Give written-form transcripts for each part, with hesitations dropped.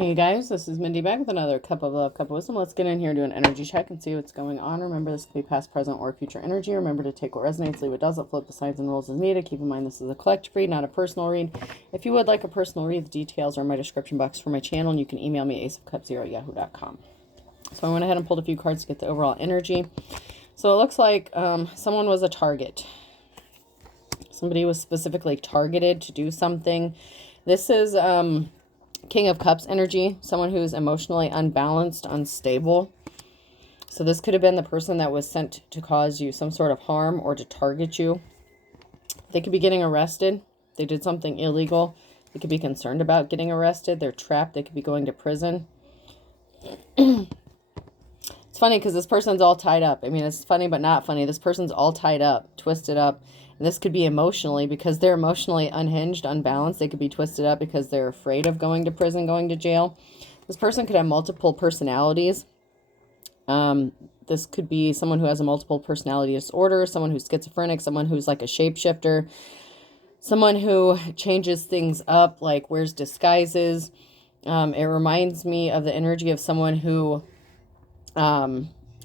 Hey guys, this is Mindy back with another cup of love, cup of wisdom. Let's get in here and do an energy check and see what's going on. Remember, this could be past, present, or future energy. Remember to take what resonates, leave what doesn't, flip the signs and rules as needed. Keep in mind this is a collective read, not a personal read. If you would like a personal read, the details are in my description box for my channel, and you can email me aceofcups0@yahoo.com. So I went ahead and pulled a few cards to get the overall energy. So it looks like someone was a target. Somebody was specifically targeted to do something. This is King of Cups energy, someone who's emotionally unbalanced, unstable. So this could have been the person that was sent to cause you some sort of harm or to target you. They could be getting arrested. They did something illegal. They could be concerned about getting arrested. They're trapped. They could be going to prison. It's funny because this person's all tied up. I mean, it's funny but not funny. This person's all tied up, twisted up. And this could be emotionally because they're emotionally unhinged, unbalanced. They could be twisted up because they're afraid of going to prison, going to jail. This person could have multiple personalities. This could be someone who has a multiple personality disorder, someone who's schizophrenic, someone who's like a shapeshifter, someone who changes things up, like wears disguises. It reminds me of the energy of someone who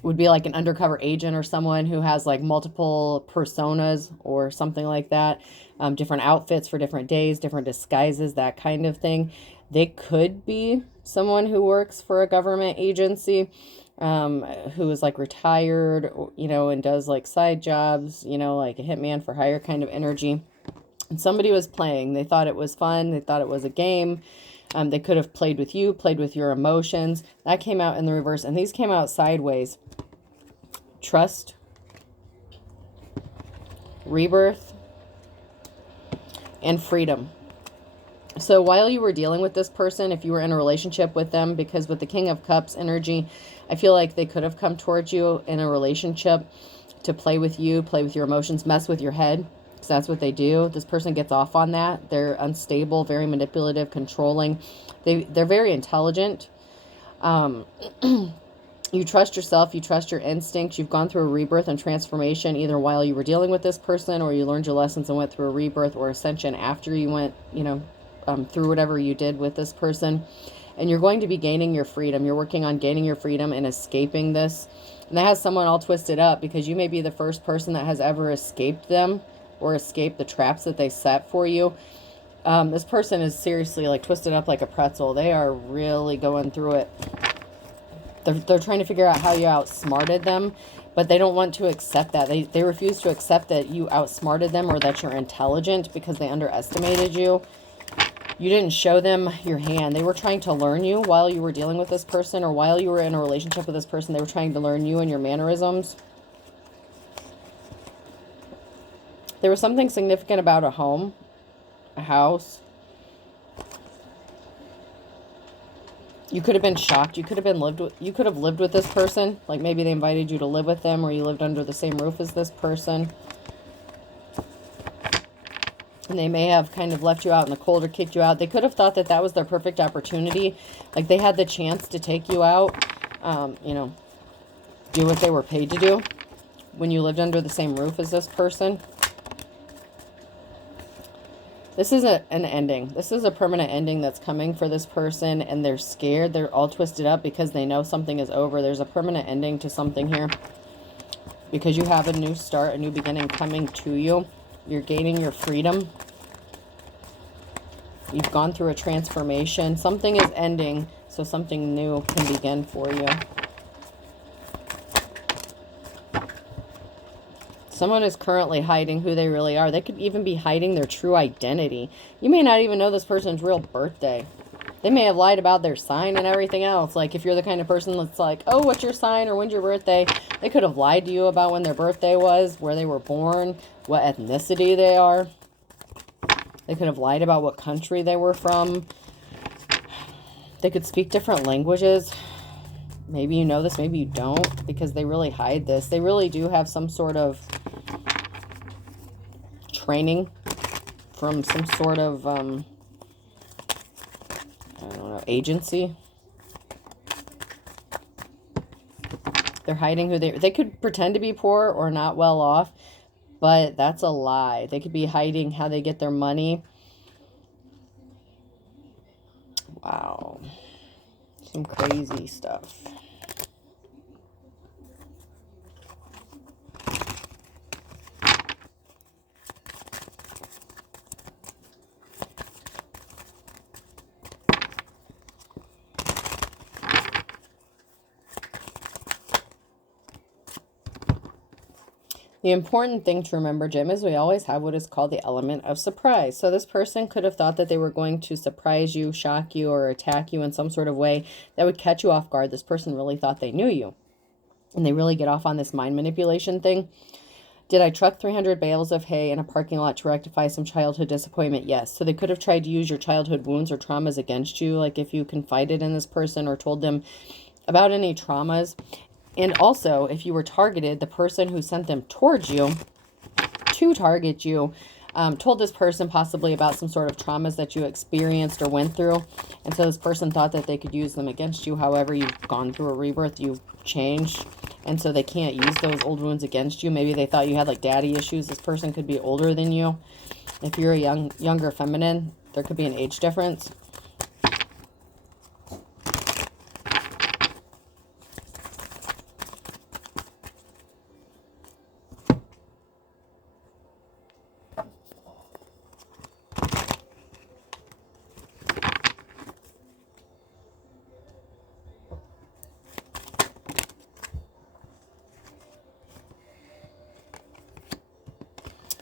would be like an undercover agent, or someone who has like multiple personas or something like that. Different outfits for different days, different disguises, that kind of thing. They could be someone who works for a government agency, who is like retired, you know, and does like side jobs, you know, like a hitman for hire kind of energy. And somebody was playing. They thought it was fun. They thought it was a game. They could have played with you, played with your emotions. That came out in the reverse, and these came out sideways. Trust, rebirth, and freedom. So while you were dealing with this person, if you were in a relationship with them, because with the King of Cups energy, I feel like they could have come towards you in a relationship to play with you, play with your emotions, mess with your head. So that's what they do. This person gets off on that. They're unstable, very manipulative, controlling. They're very intelligent. You trust yourself. You trust your instincts. You've gone through a rebirth and transformation, either while you were dealing with this person, or you learned your lessons and went through a rebirth or ascension after you went, you know, through whatever you did with this person. And you're going to be gaining your freedom. You're working on gaining your freedom and escaping this. And that has someone all twisted up, because you may be the first person that has ever escaped them, or escape the traps that they set for you. This person is seriously like twisted up like a pretzel. They are really going through it. They're trying to figure out how you outsmarted them, but they don't want to accept that. They refuse to accept that you outsmarted them, or that you're intelligent, because they underestimated you. You didn't show them your hand. They were trying to learn you while you were dealing with this person, or while you were in a relationship with this person. They were trying to learn you and your mannerisms. There was something significant about a home, a house. You could have been shocked. You could have lived with this person. Like maybe they invited you to live with them, or you lived under the same roof as this person. And they may have kind of left you out in the cold or kicked you out. They could have thought that that was their perfect opportunity. Like they had the chance to take you out, you know, do what they were paid to do when you lived under the same roof as this person. This is an ending. This is a permanent ending that's coming for this person, and they're scared. They're all twisted up because they know something is over. There's a permanent ending to something here, because you have a new start, a new beginning coming to you. You're gaining your freedom. You've gone through a transformation. Something is ending, so something new can begin for you. Someone is currently hiding who they really are. They could even be hiding their true identity. You may not even know this person's real birthday. They may have lied about their sign and everything else. Like if you're the kind of person that's like, oh, what's your sign, or when's your birthday? They could have lied to you about when their birthday was, where they were born, what ethnicity they are. They could have lied about what country they were from. They could speak different languages. Maybe you know this, maybe you don't, because they really hide this. They really do have some sort of training from some sort of, I don't know, agency. They're hiding who they could pretend to be poor or not well off, but that's a lie. They could be hiding how they get their money. Wow. Some crazy stuff. The important thing to remember, Jim, is we always have what is called the element of surprise. So this person could have thought that they were going to surprise you, shock you, or attack you in some sort of way that would catch you off guard. This person really thought they knew you. And they really get off on this mind manipulation thing. Did I truck 300 bales of hay in a parking lot to rectify some childhood disappointment? Yes. So they could have tried to use your childhood wounds or traumas against you. Like if you confided in this person or told them about any traumas. And also, if you were targeted, the person who sent them towards you to target you told this person possibly about some sort of traumas that you experienced or went through. And so this person thought that they could use them against you. However, you've gone through a rebirth, you've changed. And so they can't use those old wounds against you. Maybe they thought you had like daddy issues. This person could be older than you. If you're a younger feminine, there could be an age difference.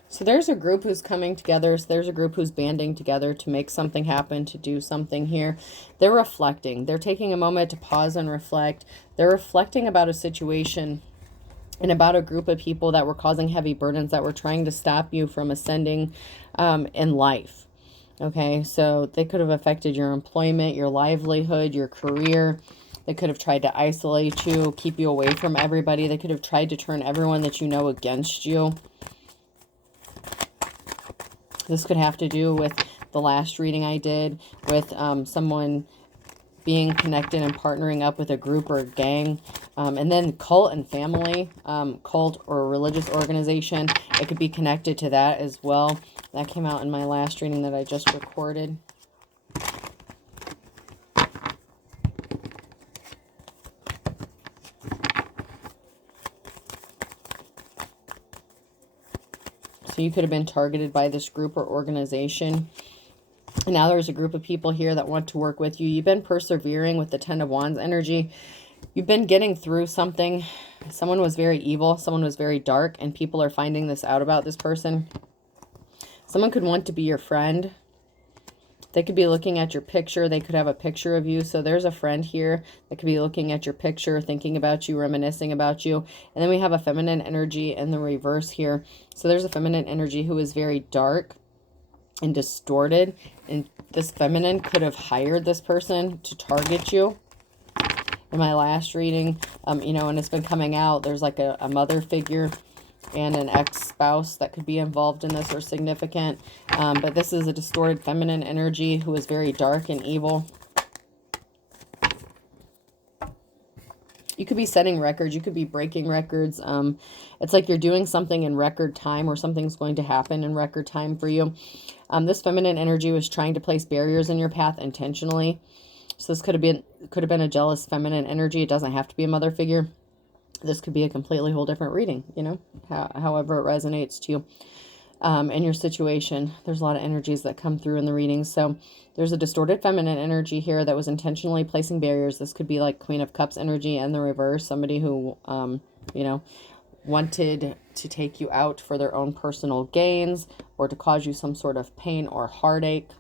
So there's a group who's coming together. So there's a group who's banding together to make something happen, to do something here. They're reflecting. They're taking a moment to pause and reflect. They're reflecting about a situation and about a group of people that were causing heavy burdens, that were trying to stop you from ascending in life. Okay, so they could have affected your employment, your livelihood, your career. They could have tried to isolate you, keep you away from everybody. They could have tried to turn everyone that you know against you. This could have to do with the last reading I did with someone being connected and partnering up with a group or a gang. And then cult and family, cult or religious organization. It could be connected to that as well. That came out in my last reading that I just recorded. So you could have been targeted by this group or organization. And now there's a group of people here that want to work with you. You've been persevering with the Ten of Wands energy. You've been getting through something. Someone was very evil. Someone was very dark. And people are finding this out about this person. Someone could want to be your friend. They could be looking at your picture. They could have a picture of you. So there's a friend here that could be looking at your picture, thinking about you, reminiscing about you. And then we have a feminine energy in the reverse here. So there's a feminine energy who is very dark and distorted. And this feminine could have hired this person to target you. In my last reading, you know, and it's been coming out, there's like a mother figure and an ex-spouse that could be involved in this or significant. But this is a distorted feminine energy who is very dark and evil. You could be setting records. You could be breaking records. It's like you're doing something in record time, or something's going to happen in record time for you. This feminine energy was trying to place barriers in your path intentionally. So this could have been a jealous feminine energy. It doesn't have to be a mother figure. This could be a completely whole different reading, you know, however it resonates to you. In your situation, there's a lot of energies that come through in the readings. So there's a distorted feminine energy here that was intentionally placing barriers. This could be like Queen of Cups energy and the reverse. Somebody who, you know, wanted to take you out for their own personal gains or to cause you some sort of pain or heartache.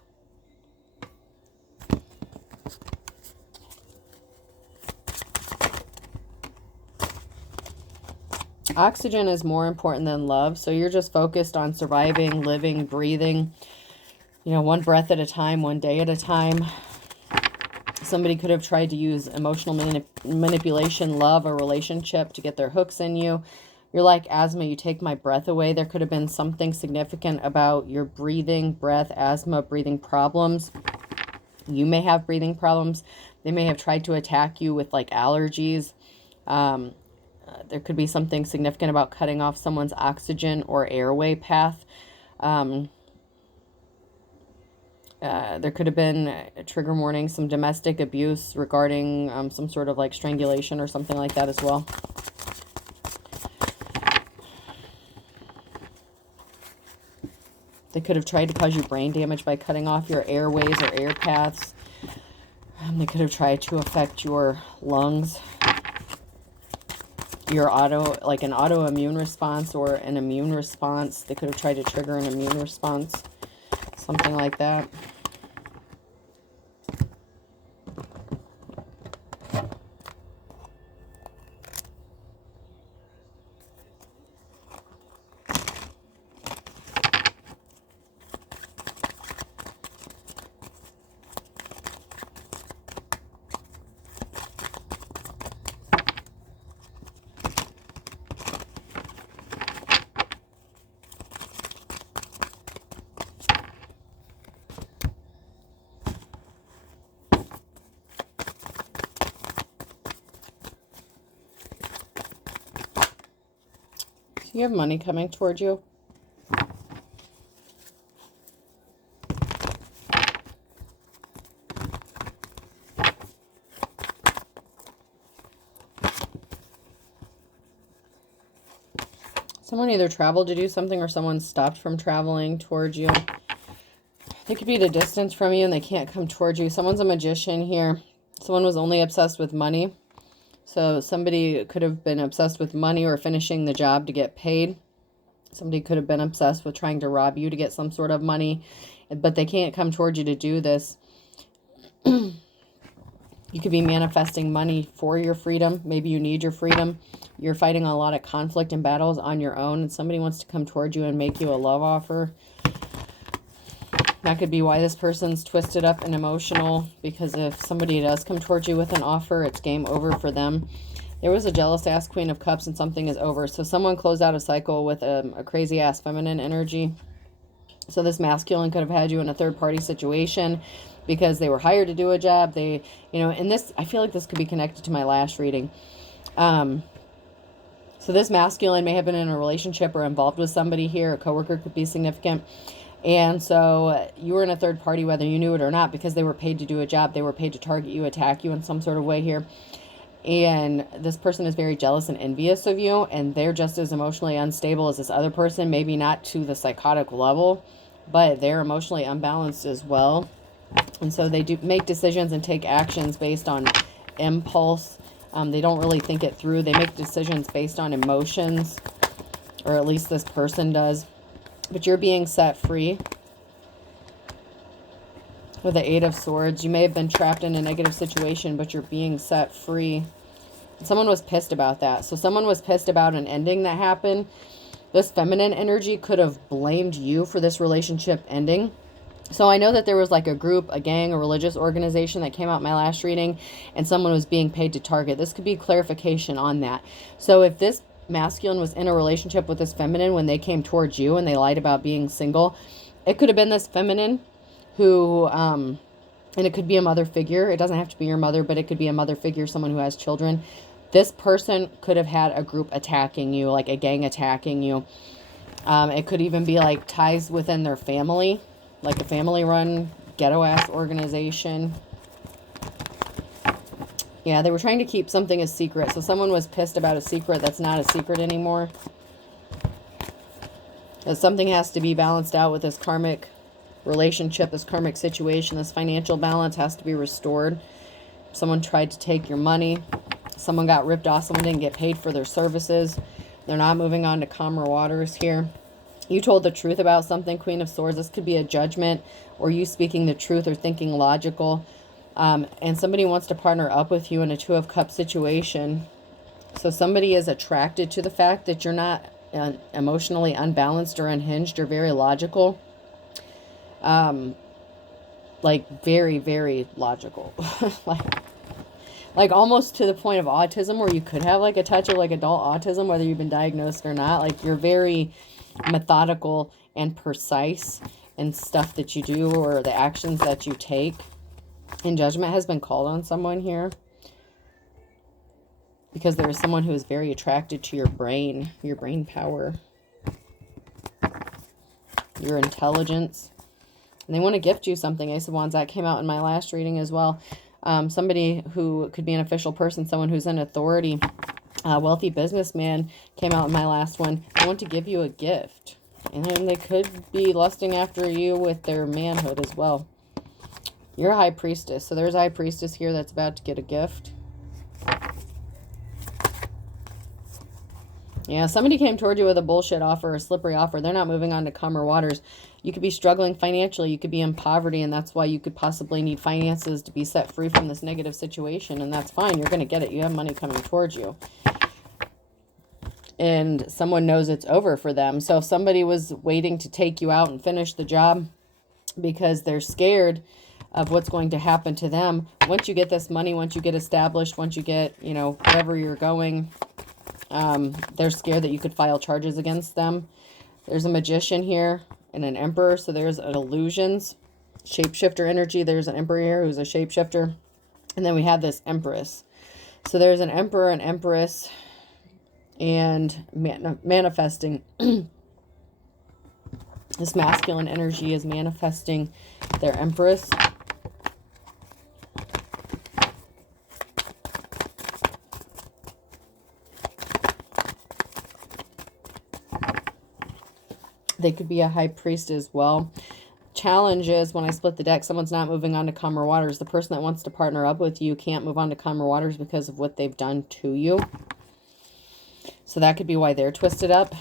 Oxygen is more important than love. So you're just focused on surviving, living, breathing, you know, one breath at a time, one day at a time. Somebody could have tried to use emotional manipulation, love, or relationship to get their hooks in you. You're like asthma, you take my breath away. There could have been something significant about your breathing, breath, asthma, breathing problems. You may have breathing problems. They may have tried to attack you with like allergies. There could be something significant about cutting off someone's oxygen or airway path. And There could have been a trigger warning, some domestic abuse regarding some sort of like strangulation or something like that as well. They could have tried to cause you brain damage by cutting off your airways or air paths. They could have tried to affect your lungs, your like an autoimmune response or an immune response. They could have tried to trigger an immune response, something like that. You have money coming towards you. Someone either traveled to do something or someone stopped from traveling towards you. They could be at a distance from you and they can't come towards you. Someone's a magician here. Someone was only obsessed with money. So somebody could have been obsessed with money or finishing the job to get paid. Somebody could have been obsessed with trying to rob you to get some sort of money, but they can't come towards you to do this. You could be manifesting money for your freedom. Maybe you need your freedom. You're fighting a lot of conflict and battles on your own, and somebody wants to come towards you and make you a love offer. That could be why this person's twisted up and emotional, because if somebody does come towards you with an offer, it's game over for them. There was a jealous-ass Queen of Cups and something is over. So someone closed out a cycle with a crazy-ass feminine energy. So this masculine could have had you in a third-party situation because they were hired to do a job. They, and this, I feel like this could be connected to my last reading. So this masculine may have been in a relationship or involved with somebody here. A coworker could be significant. And so you were in a third party, whether you knew it or not, because they were paid to do a job. They were paid to target you, attack you in some sort of way here. And this person is very jealous and envious of you, and they're just as emotionally unstable as this other person, maybe not to the psychotic level, but they're emotionally unbalanced as well. And so they do make decisions and take actions based on impulse. They don't really think it through. They make decisions based on emotions, or at least this person does. But you're being set free with the Eight of Swords. You may have been trapped in a negative situation, but you're being set free. Someone was pissed about that. So someone was pissed about an ending that happened. This feminine energy could have blamed you for this relationship ending. So I know that there was like a group, a gang, a religious organization that came out in my last reading, and someone was being paid to target. This could be clarification on that. So if this masculine was in a relationship with this feminine when they came towards you and they lied about being single, it could have been this feminine who, and it could be a mother figure. It doesn't have to be your mother, but it could be a mother figure, someone who has children. This person could have had a group attacking you, like a gang attacking you. It could even be like ties within their family, like a family-run ghetto-ass organization. Yeah, they were trying to keep something a secret. So someone was pissed about a secret that's not a secret anymore. Something has to be balanced out with this karmic relationship, this karmic situation. This financial balance has to be restored. Someone tried to take your money. Someone got ripped off. Someone didn't get paid for their services. They're not moving on to calmer waters here. You told the truth about something, Queen of Swords. This could be a judgment or you speaking the truth or thinking logical. And somebody wants to partner up with you in a Two of Cups situation. So somebody is attracted to the fact that you're not emotionally unbalanced or unhinged. You're very logical. Like very, very logical. like almost to the point of autism, where you could have like a touch of like adult autism, whether you've been diagnosed or not. Like you're very methodical and precise in stuff that you do or the actions that you take. And judgment has been called on someone here because there is someone who is very attracted to your brain power, your intelligence. And they want to gift you something. Ace of Wands, that came out in my last reading as well. Somebody who could be an official person, someone who's in authority, a wealthy businessman came out in my last one. They want to give you a gift. And then they could be lusting after you with their manhood as well. You're a high priestess. So there's a high priestess here that's about to get a gift. Yeah, somebody came toward you with a bullshit offer, a slippery offer. They're not moving on to calmer waters. You could be struggling financially. You could be in poverty, and that's why you could possibly need finances to be set free from this negative situation, and that's fine. You're going to get it. You have money coming towards you. And someone knows it's over for them. So if somebody was waiting to take you out and finish the job because they're scared of what's going to happen to them, once you get this money, once you get established, once you get, you know, wherever you're going, they're scared that you could file charges against them. There's a magician here and an emperor. So there's an illusions, shapeshifter energy. There's an emperor here who's a shapeshifter. And then we have this empress. So there's an emperor and empress and manifesting. This masculine energy is manifesting their empress. They could be a high priest as well. Challenge is when I split the deck, someone's not moving on to calmer waters. The person that wants to partner up with you can't move on to calmer waters because of what they've done to you. So that could be why they're twisted up.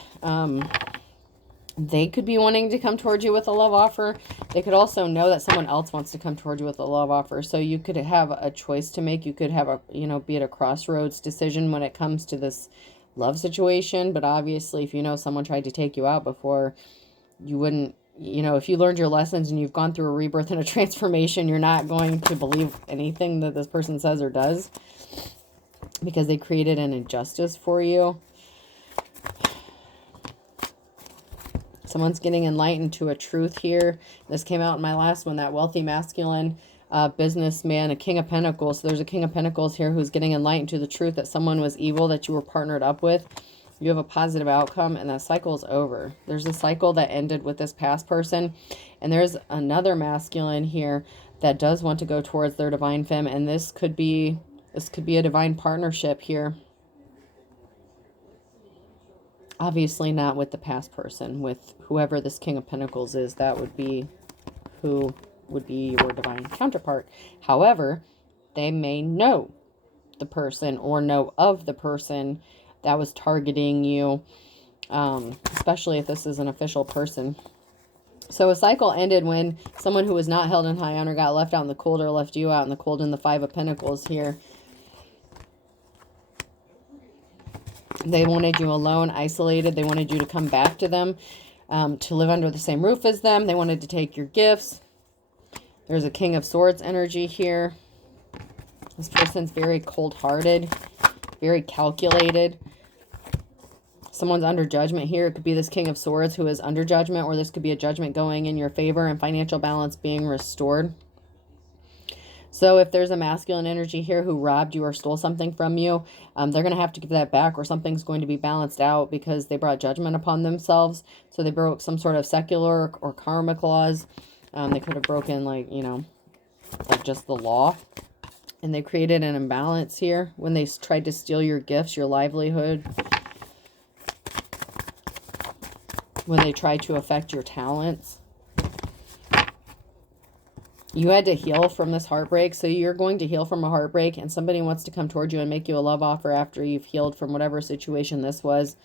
They could be wanting to come towards you with a love offer. They could also know that someone else wants to come towards you with a love offer. So you could have a choice to make. You could have a, you know, be at a crossroads decision when it comes to this love situation. But obviously, if you know someone tried to take you out before, you wouldn't, you know, if you learned your lessons and you've gone through a rebirth and a transformation, you're not going to believe anything that this person says or does because they created an injustice for you. Someone's getting enlightened to a truth here. This came out in my last one, that wealthy masculine businessman, a King of Pentacles. So there's a King of Pentacles here who's getting enlightened to the truth that someone was evil that you were partnered up with. You have a positive outcome and that cycle's over. There's a cycle that ended with this past person. And there's another masculine here that does want to go towards their divine femme. And this could be a divine partnership here. Obviously not with the past person, with whoever this King of Pentacles is. That would be who would be your divine counterpart. However, they may know the person or know of the person that was targeting you, especially if this is an official person. So a cycle ended when someone who was not held in high honor got left out in the cold or left you out in the cold in the Five of Pentacles here. They wanted you alone, isolated. They wanted you to come back to them, to live under the same roof as them. They wanted to take your gifts. There's a King of Swords energy here. This person's very cold-hearted, very calculated. Someone's under judgment here. It could be this King of Swords who is under judgment, or this could be a judgment going in your favor and financial balance being restored. So if there's a masculine energy here who robbed you or stole something from you, they're going to have to give that back, or something's going to be balanced out because they brought judgment upon themselves. So they broke some sort of secular or karmic laws. They could have broken, like, you know, like just the law. And they created an imbalance here when they tried to steal your gifts, your livelihood. When they tried to affect your talents. You had to heal from this heartbreak. So you're going to heal from a heartbreak, and somebody wants to come toward you and make you a love offer after you've healed from whatever situation this was.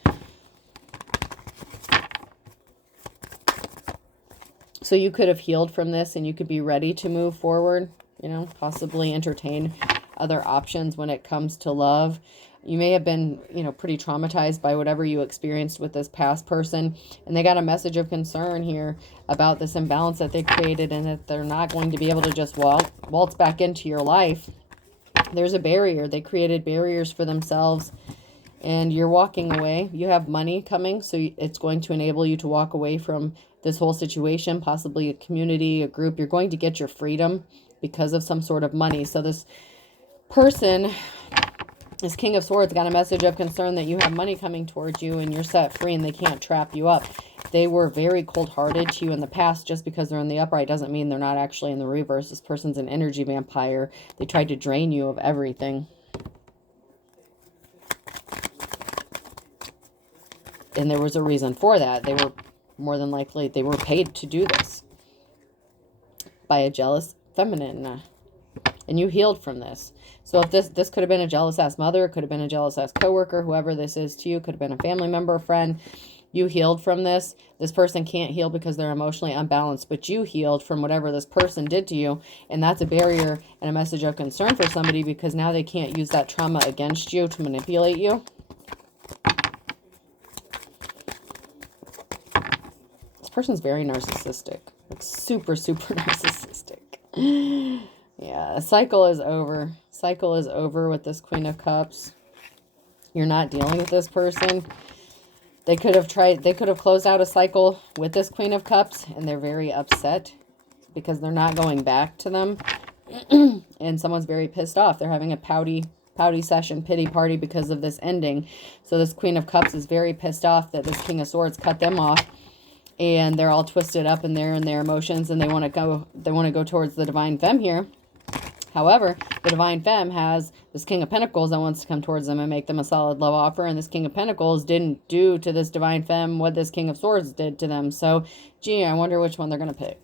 So you could have healed from this and you could be ready to move forward, you know, possibly entertain other options when it comes to love. You may have been, you know, pretty traumatized by whatever you experienced with this past person. And they got a message of concern here about this imbalance that they created, and that they're not going to be able to just waltz back into your life. There's a barrier. They created barriers for themselves, and you're walking away. You have money coming, so it's going to enable you to walk away from this whole situation, possibly a community, a group. You're going to get your freedom because of some sort of money. So this person This King of Swords got a message of concern that you have money coming towards you and you're set free and they can't trap you up. They were very cold-hearted to you in the past. Just because they're in the upright doesn't mean they're not actually in the reverse. This person's an energy vampire. They tried to drain you of everything. And there was a reason for that. They were, more than likely, they were paid to do this by a jealous feminine. And you healed from this. So if this could have been a jealous-ass mother, it could have been a jealous-ass coworker, whoever this is to you, could have been a family member, a friend. You healed from this. This person can't heal because they're emotionally unbalanced, but you healed from whatever this person did to you. And that's a barrier and a message of concern for somebody, because now they can't use that trauma against you to manipulate you. This person's very narcissistic. Like super, super narcissistic. Yeah, a cycle is over. Cycle is over with this Queen of Cups. You're not dealing with this person. They could have closed out a cycle with this Queen of Cups, and they're very upset because they're not going back to them. And someone's very pissed off. They're having a pouty session, pity party because of this ending. So this Queen of Cups is very pissed off that this King of Swords cut them off. And they're all twisted up in their emotions, and they want to go towards the Divine Femme here. However, the Divine Femme has this King of Pentacles that wants to come towards them and make them a solid love offer. And this King of Pentacles didn't do to this Divine Femme what this King of Swords did to them. So, gee, I wonder which one they're going to pick.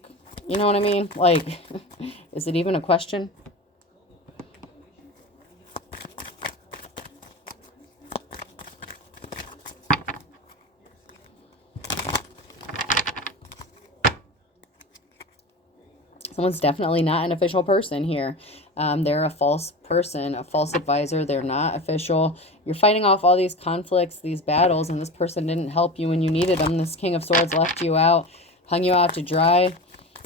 You know what I mean? Like, is it even a question? Someone's definitely not an official person here. They're a false person, a false advisor. They're not official. You're fighting off all these conflicts, these battles, and this person didn't help you when you needed them. This King of Swords left you out, hung you out to dry.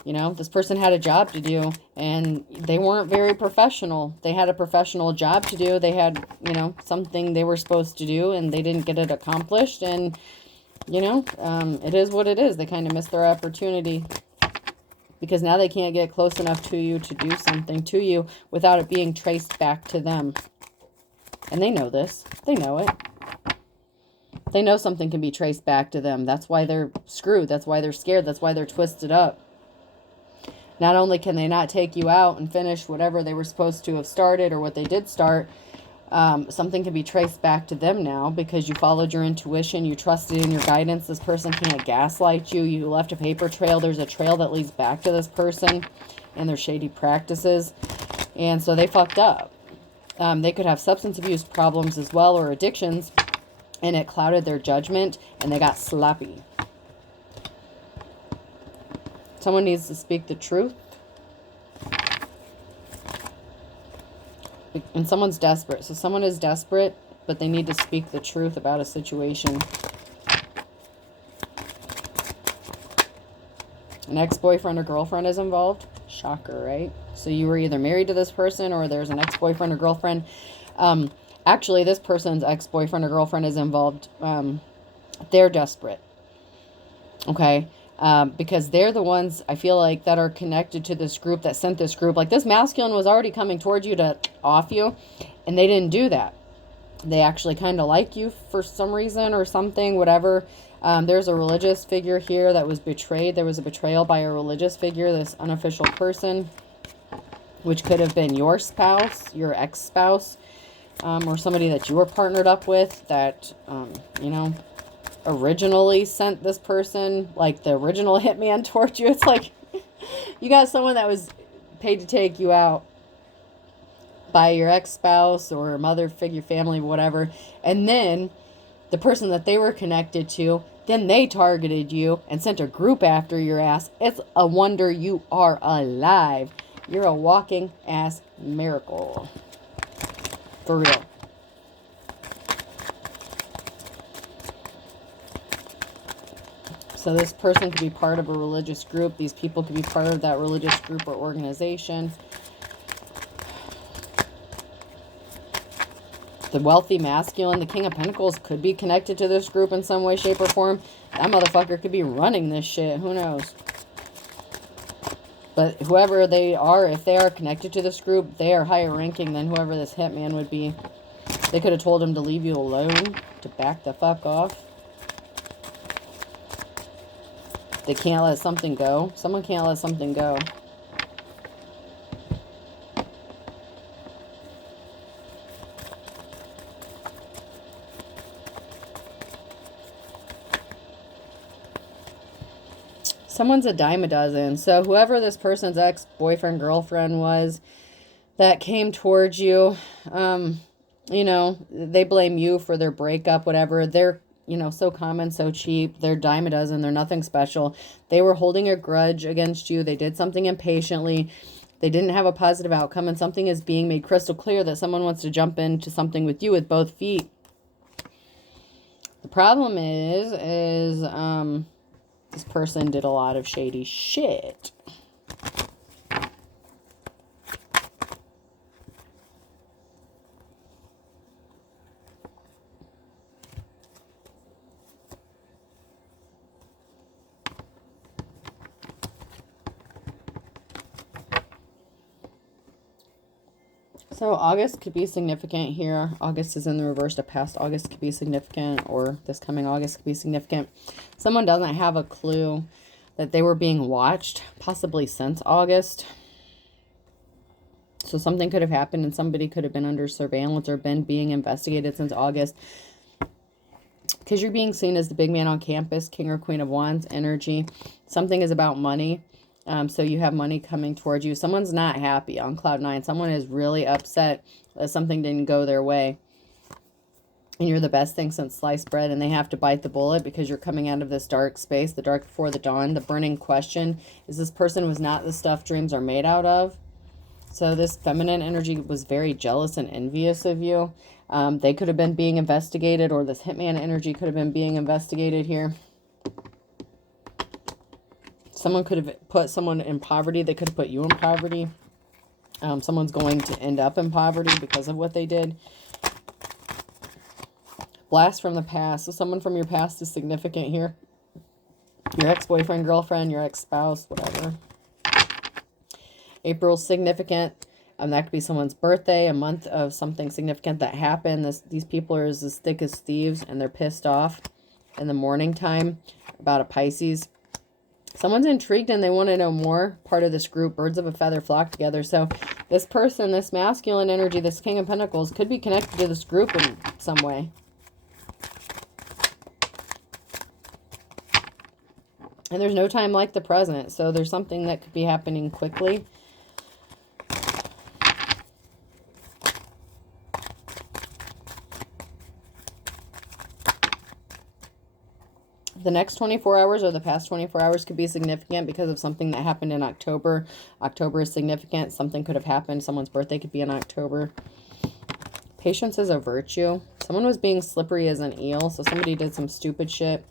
You know, this person had a job to do, and they weren't very professional. They had a professional job to do. They had, you know, something they were supposed to do, and they didn't get it accomplished. And, you know, it is what it is. They kind of missed their opportunity. Because now they can't get close enough to you to do something to you without it being traced back to them. And they know this. They know it. They know something can be traced back to them. That's why they're screwed. That's why they're scared. That's why they're twisted up. Not only can they not take you out and finish whatever they were supposed to have started or what they did start, something can be traced back to them now because you followed your intuition, you trusted in your guidance. This person can't gaslight you. You left a paper trail. There's a trail that leads back to this person and their shady practices. And so they fucked up. They could have substance abuse problems as well, or addictions, and it clouded their judgment and they got sloppy. Someone needs to speak the truth. And someone's desperate. So someone is desperate, but they need to speak the truth about a situation. An ex-boyfriend or girlfriend is involved. Shocker, right? So you were either married to this person or there's an ex-boyfriend or girlfriend. Actually, this person's ex-boyfriend or girlfriend is involved. They're desperate. Okay? Because they're the ones, I feel like, that are connected to this group, that sent this group. Like, this masculine was already coming towards you to off you, and they didn't do that. They actually kind of like you for some reason or something, whatever. There's a religious figure here that was betrayed. There was a betrayal by a religious figure, this unofficial person, which could have been your spouse, your ex-spouse, or somebody that you were partnered up with that, you know, originally sent this person, like the original hitman towards you. It's like you got someone that was paid to take you out by your ex-spouse or mother figure, family, whatever, and then the person that they were connected to, then they targeted you and sent a group after your ass. It's a wonder you are alive. You're a walking ass miracle, for real. So this person could be part of a religious group. These people could be part of that religious group or organization. The wealthy masculine, the King of Pentacles, could be connected to this group in some way, shape, or form. That motherfucker could be running this shit. Who knows? But whoever they are, if they are connected to this group, they are higher ranking than whoever this hitman would be. They could have told him to leave you alone, to back the fuck off. They can't let something go. Someone can't let something go. Someone's a dime a dozen. So whoever this person's ex-boyfriend, girlfriend was that came towards you, you know, they blame you for their breakup, whatever. They're, you know, so common, so cheap. They're dime a dozen. They're nothing special. They were holding a grudge against you. They did something impatiently. They didn't have a positive outcome, and something is being made crystal clear that someone wants to jump into something with you with both feet. The problem is this person did a lot of shady shit. So August could be significant here. August is in the reverse. The past August could be significant, or this coming August could be significant. Someone doesn't have a clue that they were being watched, possibly since August. So something could have happened and somebody could have been under surveillance or been being investigated since August. Because you're being seen as the big man on campus, King or Queen of Wands energy. Something is about money. So you have money coming towards you. Someone's not happy on cloud 9. Someone is really upset that something didn't go their way. And you're the best thing since sliced bread. And they have to bite the bullet because you're coming out of this dark space. The dark before the dawn. The burning question is this person was not the stuff dreams are made out of. So this feminine energy was very jealous and envious of you. They could have been being investigated. Or this hitman energy could have been being investigated here. Someone could have put someone in poverty. They could have put you in poverty. Someone's going to end up in poverty because of what they did. Blast from the past. So someone from your past is significant here. Your ex-boyfriend, girlfriend, your ex-spouse, whatever. April's significant. That could be someone's birthday, a month of something significant that happened. These people are as thick as thieves, and they're pissed off in the morning time about a Pisces. Someone's intrigued and they want to know more. Part of this group, birds of a feather flock together. So this person, this masculine energy, this King of Pentacles, could be connected to this group in some way. And there's no time like the present. So there's something that could be happening quickly. The next 24 hours or the past 24 hours could be significant because of something that happened in October. October is significant. Something could have happened. Someone's birthday could be in October. Patience is a virtue. Someone was being slippery as an eel. So somebody did some stupid shit.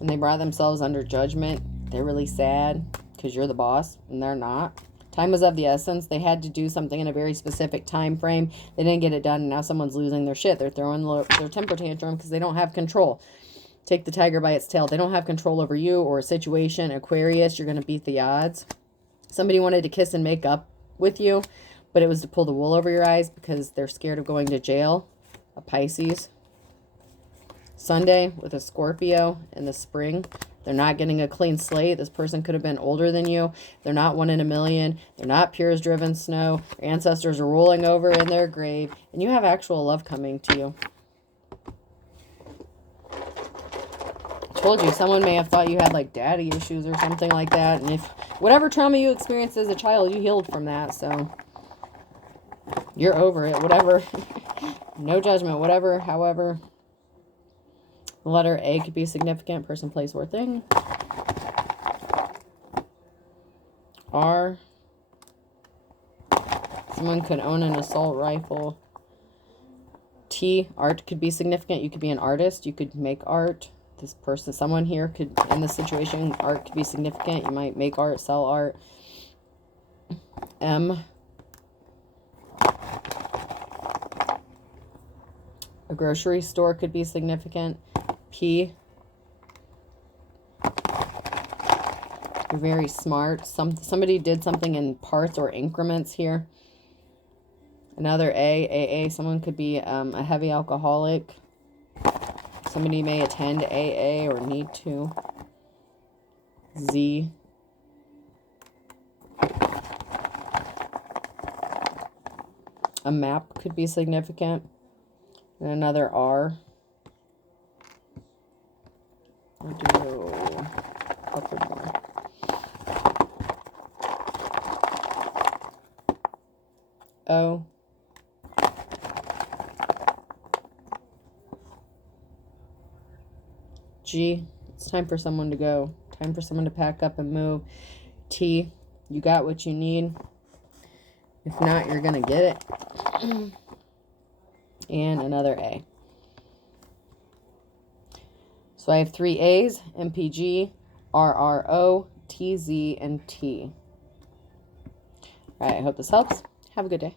And they brought themselves under judgment. They're really sad because you're the boss and they're not. Time was of the essence. They had to do something in a very specific time frame. They didn't get it done, and now someone's losing their shit. They're throwing their temper tantrum because they don't have control. Take the tiger by its tail. They don't have control over you or a situation. Aquarius, you're going to beat the odds. Somebody wanted to kiss and make up with you, but it was to pull the wool over your eyes because they're scared of going to jail. A Pisces. Sunday with a Scorpio in the spring. They're not getting a clean slate. This person could have been older than you. They're not 1 in a million. They're not pure as driven snow. Your ancestors are rolling over in their grave. And you have actual love coming to you. I told you, someone may have thought you had like daddy issues or something like that. And if whatever trauma you experienced as a child, you healed from that. So you're over it. Whatever. No judgment. Whatever. However. The letter A could be significant. Person, place, or thing. R. Someone could own an assault rifle. T. Art could be significant. You could be an artist. You could make art. This person, someone here could, in this situation, art could be significant. You might make art, sell art. M. A grocery store could be significant. P. Your You're very smart. Somebody did something in parts or increments here. Another AA. Someone could be a heavy alcoholic. Somebody may attend AA or need to. Z. A map could be significant. And another R. I'll do a couple more. O. G. It's time for someone to go. Time for someone to pack up and move. T. You got what you need. If not, you're going to get it. And another A. So I have 3 A's, MPG, RRO, TZ, and T. All right, I hope this helps. Have a good day.